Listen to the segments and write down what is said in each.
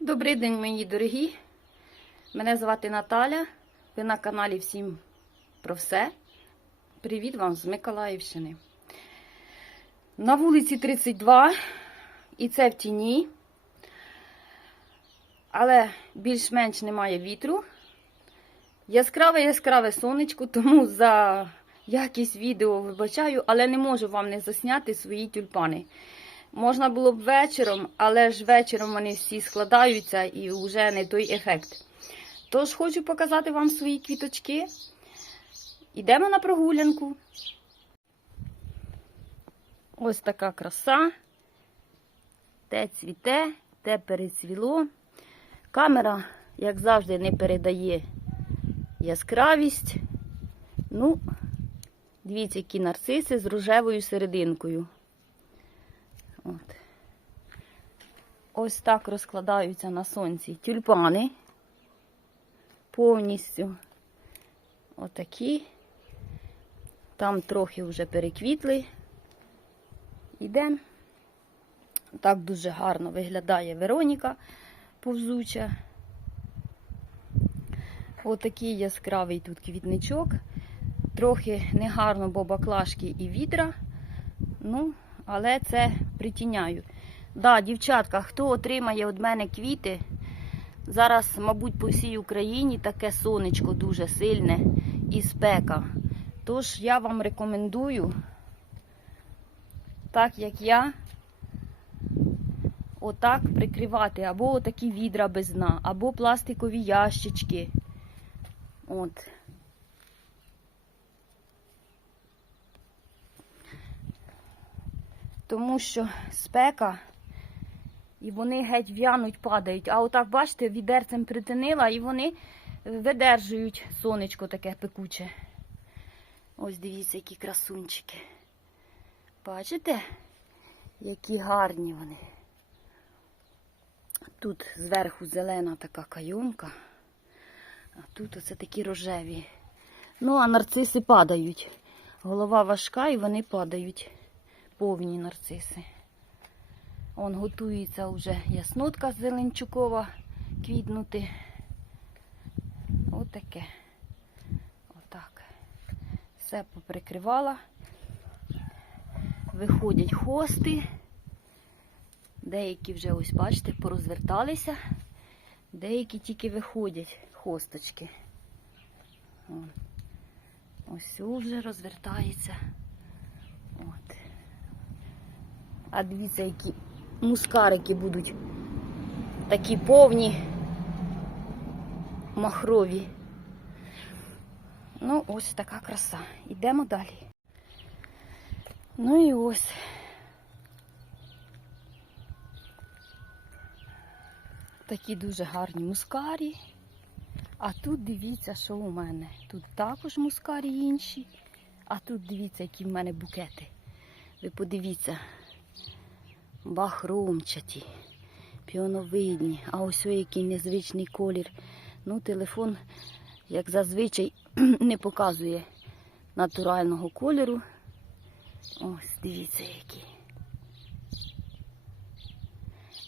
Добрий день, мої дорогі. Мене звати Наталя. Ви на каналі Всім про все. Привіт вам з Миколаївщини. На вулиці 32, і це в тіні, але більш-менш немає вітру. Яскраве яскраве сонечко, тому за якість відео вибачаю, але не можу вам не засняти свої тюльпани. Можна було б вечором, але ж вечором вони всі складаються і вже не той ефект. Тож хочу показати вам свої квіточки. Йдемо на прогулянку. Ось така краса. Те цвіте, те перецвіло. Камера, як завжди, не передає яскравість. Ну, дивіться, які нарциси з рожевою серединкою. Ось так розкладаються на сонці тюльпани. Повністю отакі. Там трохи вже переквітли. Йдемо. Так дуже гарно виглядає Вероніка повзуча. Отакий яскравий тут квітничок. Трохи негарно, бо баклажки і відра. Ну, але це притіняю. Да, дівчатка, хто отримає від мене квіти, зараз, мабуть, по всій Україні таке сонечко дуже сильне і спека. Тож я вам рекомендую, так як я, отак прикривати або отакі відра без дна, або пластикові ящички. От. тому що спека, і вони геть в'януть, падають. А отак, бачите, відерцем притинила, і вони видержують сонечко таке пекуче. Ось дивіться, які красунчики. Бачите, які гарні вони. Тут зверху зелена така кайомка, а тут оце такі рожеві. Ну, а нарциси падають. Голова важка і вони падають повні нарциси. Он готується вже яснотка зеленчукова квітнути. Отаке. Отак. Все поприкривала. Виходять хости. Деякі вже, ось, бачите, порозверталися, деякі тільки виходять хосточки. Ось вже розвертається. От. А дивіться, які мускарики будуть такі повні, махрові. Ну, ось така краса. Йдемо далі. Ну і ось. Такі дуже гарні мускарі. А тут дивіться, що у мене. Тут також мускарі інші. А тут дивіться, які в мене букети. Ви подивіться бахромчаті, піоновидні, а ось ось який незвичний колір. Ну, телефон, як зазвичай, не показує натурального кольору. Ось, дивіться, які.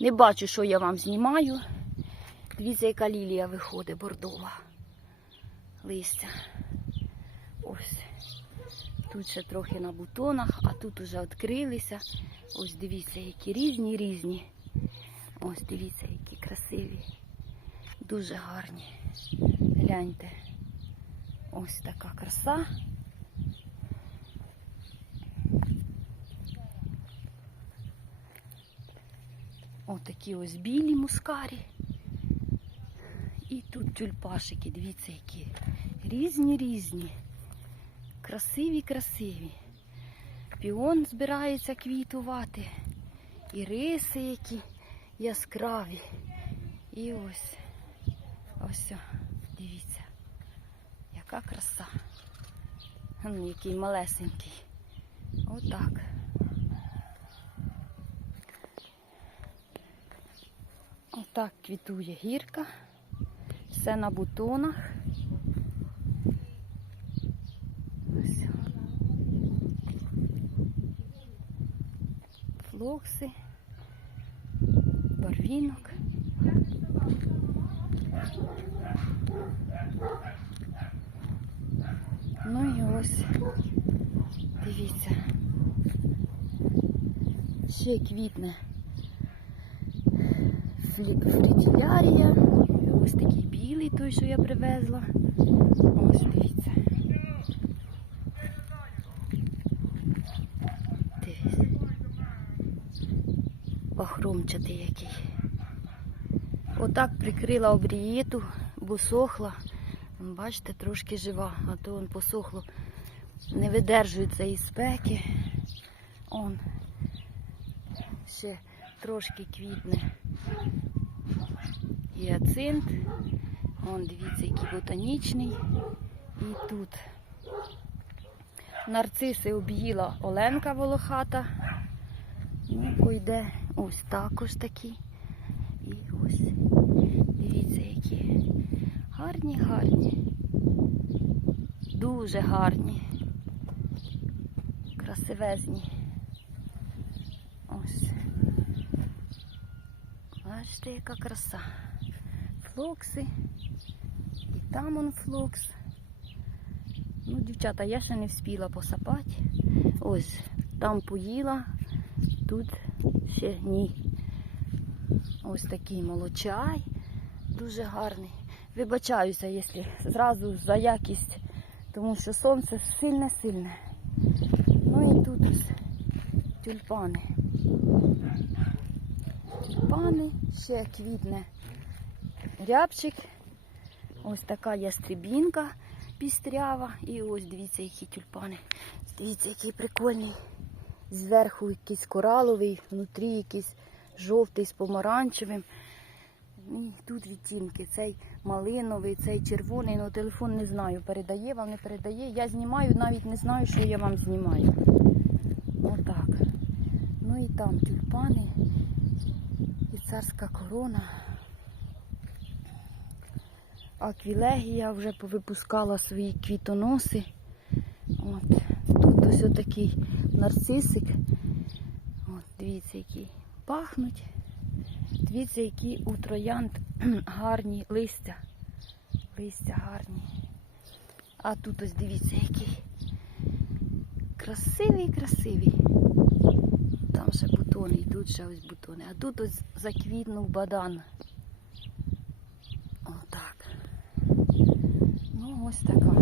Не бачу, що я вам знімаю. Дивіться, яка лілія виходить, бордова. Листя. Ось. Тут ще трохи на бутонах, а тут уже відкрилися. Ось дивіться, які різні, різні. Ось дивіться, які красиві. Дуже гарні. Гляньте. Ось така краса. Ось такі ось білі мускарі. І тут тюльпашики, дивіться, які різні, різні. Красиві, красиві. Піон збирається квітувати. І риси які яскраві. І ось, ось, дивіться, яка краса. Який малесенький. Отак. Отак квітує гірка. Все на бутонах. Локси, барвінок. Ну і ось, дивіться, ще квітне флікулярія. Ось такий білий той, що я привезла. Ось дивіться. Пахромчатий який. Отак прикрила обрієту, бо сохла. Бачите, трошки жива, а то он посохло. Не видержує цієї спеки. Он ще трошки квітне гіацинт. Он, дивіться, який ботанічний. І тут нарциси об'їла Оленка Волохата. Ну, пойде ось також такі. І ось. Дивіться, які гарні, гарні. Дуже гарні. Красивезні. Ось. Бачите, яка краса. Флокси. І там он флокс. Ну, дівчата, я ще не вспіла посапати. Ось, там поїла, тут ще ні. Ось такий молочай. Дуже гарний. Вибачаюся, якщо зразу за якість, тому що сонце сильне-сильне. Ну і тут ось тюльпани. Тюльпани, ще квітне рябчик. Ось така ястребінка пістрява. І ось дивіться, які тюльпани. Дивіться, який прикольний. Зверху якийсь кораловий, внутрі якийсь жовтий з помаранчевим. І тут відтінки. Цей малиновий, цей червоний, ну телефон не знаю, передає вам, не передає. Я знімаю, навіть не знаю, що я вам знімаю. Отак. Ну і там тюльпани і царська корона. Аквілегія вже повипускала свої квітоноси. От. Тут ось отакий нарцисик. От, дивіться, які пахнуть. Дивіться, які у троянд гарні листя. Листя гарні. А тут ось дивіться, який красивий, красивий. Там ще бутони, і тут ще ось бутони. А тут ось заквітнув бадан. Отак. Ну, ось така.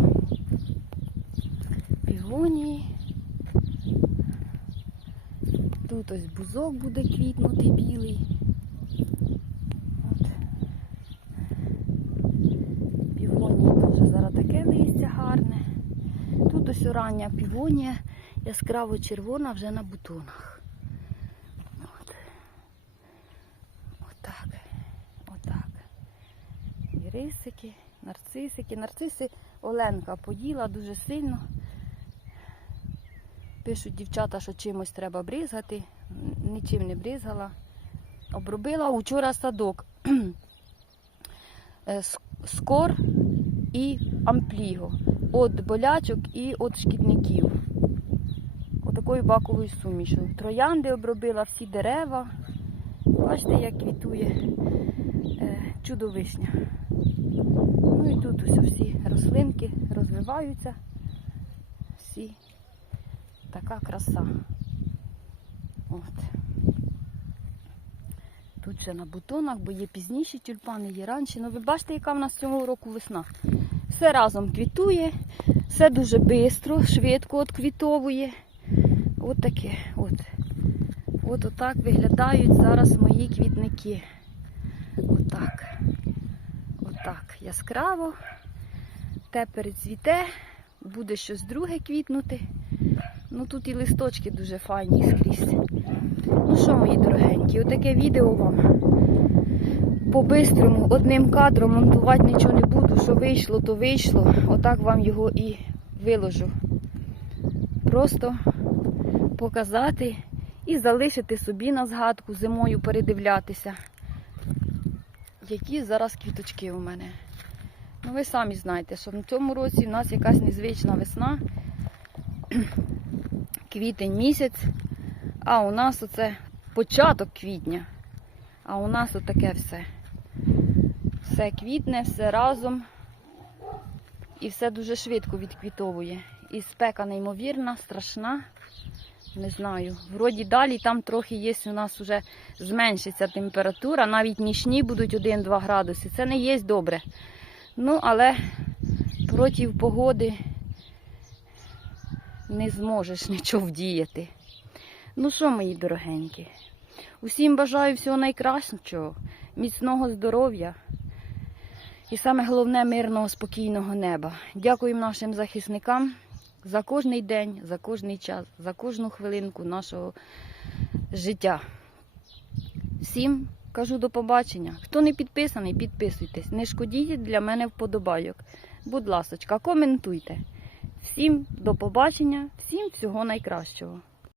Півонії. Тут ось бузок буде квітнути білий. От. Півонії теж зараз таке листя гарне. Тут ось рання півонія, яскраво червона вже на бутонах. От. Отак. Отак. Ірисики, нарцисики. Нарциси Оленка поїла дуже сильно. Пишуть дівчата, що чимось треба бризгати. Нічим не бризгала. Обробила учора садок. Е, Скор і ампліго. От болячок і от шкідників. Отакою баковою сумішю. Троянди обробила всі дерева. Бачите, як квітує е, чудовишня. Ну і тут ось всі рослинки розвиваються. Всі така краса. От. Тут ще на бутонах, бо є пізніші тюльпани, є ранші. Ну ви бачите, яка в нас цього року весна. Все разом квітує, все дуже швидко, швидко отквітовує. От таке. От. От отак виглядають зараз мої квітники. Отак. Отак. Яскраво. Те перецвіте, буде щось друге квітнути. Ну тут і листочки дуже файні скрізь. Ну що, мої дорогенькі, отаке відео вам. По-бистрому, одним кадром монтувати нічого не буду. Що вийшло, то вийшло. Отак вам його і виложу. Просто показати і залишити собі на згадку зимою передивлятися, які зараз квіточки у мене. Ну, ви самі знаєте, що в цьому році в нас якась незвична весна, квітень місяць, а у нас оце початок квітня. А у нас отаке все. Все квітне, все разом. І все дуже швидко відквітовує. І спека неймовірна, страшна. Не знаю. Вроді далі там трохи є, у нас вже зменшиться температура, навіть нічні будуть 1-2 градуси. Це не є добре. Ну, але проти погоди не зможеш нічого вдіяти. Ну що, мої дорогенькі, усім бажаю всього найкращого, міцного здоров'я і саме головне мирного, спокійного неба. Дякуємо нашим захисникам за кожний день, за кожний час, за кожну хвилинку нашого життя. Всім кажу до побачення. Хто не підписаний, підписуйтесь. Не шкодіть для мене вподобайок. Будь ласочка, коментуйте. Всім до побачення, всім всього найкращого.